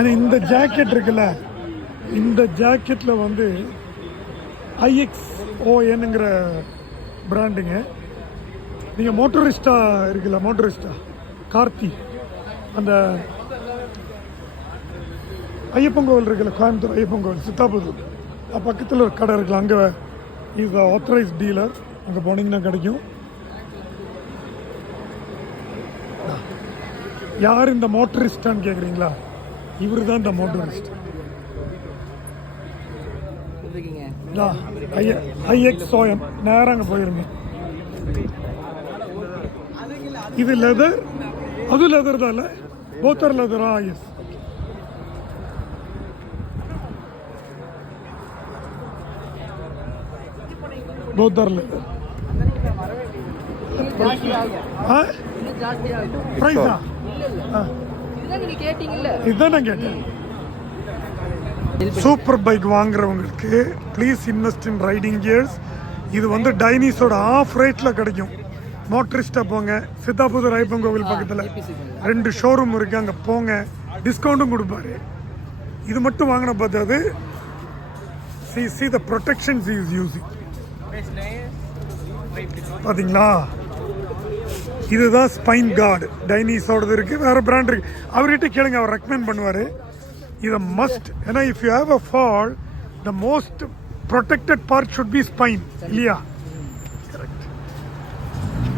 ஆனால் இந்த ஜாக்கெட் இருக்குல்ல, இந்த ஜாக்கெட்டில் வந்து IXONங்கிற பிராண்டுங்க. நீங்கள் மோட்டரிஸ்டா இருக்குல்ல, மோட்டரிஸ்டா கார்த்தி, அந்த ஐயப்பன் கோவில் இருக்குல்ல, கோயம்புத்தூர் ஐயப்பன் கோவில் சித்தாபுதூர் பக்கத்தில் ஒரு கடை இருக்குல்ல, அங்கே இஸ் ஆத்தரைஸ் டீலர். அங்கே போனீங்கன்னா கிடைக்கும். யார் இந்த மோட்டரிஸ்டான்னு கேட்குறீங்களா? இவர் தான் இந்த மோட்டரிஸ்ட். IXON நேராக அங்கே போயிருங்க. இது லெதர், அது லெதர் தான் இல்லை, போத்தர் லெதரா? எஸ். போத்தர் லெதர். ப்ரைஸா? இதுதான் நான் கேட்டேன். சூப்பர் பைக் வாங்குறவங்களுக்கு please invest in riding gears. இது வந்து டைனிஸோட ஆஃப் ரேட்டில் கிடைக்கும். மோட்டரிஸ்டாக போங்க, சித்தாபுதூர் ஐயப்பன் கோவில் பக்கத்தில் 2 ஷோரூம் இருக்குது, அங்கே போங்க, டிஸ்கவுண்ட்டும் கொடுப்பாரு. இது மட்டும் வாங்கின பார்த்தாது. see the protections he is using. பார்த்தீங்களா? இதுதான் ஸ்பைன் கார்டு, டைனிஸோடது இருக்குது, வேறு பிராண்ட் இருக்குது. அவர்கிட்ட கேளுங்க, அவர் ரெக்கமெண்ட் பண்ணுவார். இதை மஸ்ட். ஏன்னா if you have a fall, the most protected part should be spine, இல்லையா?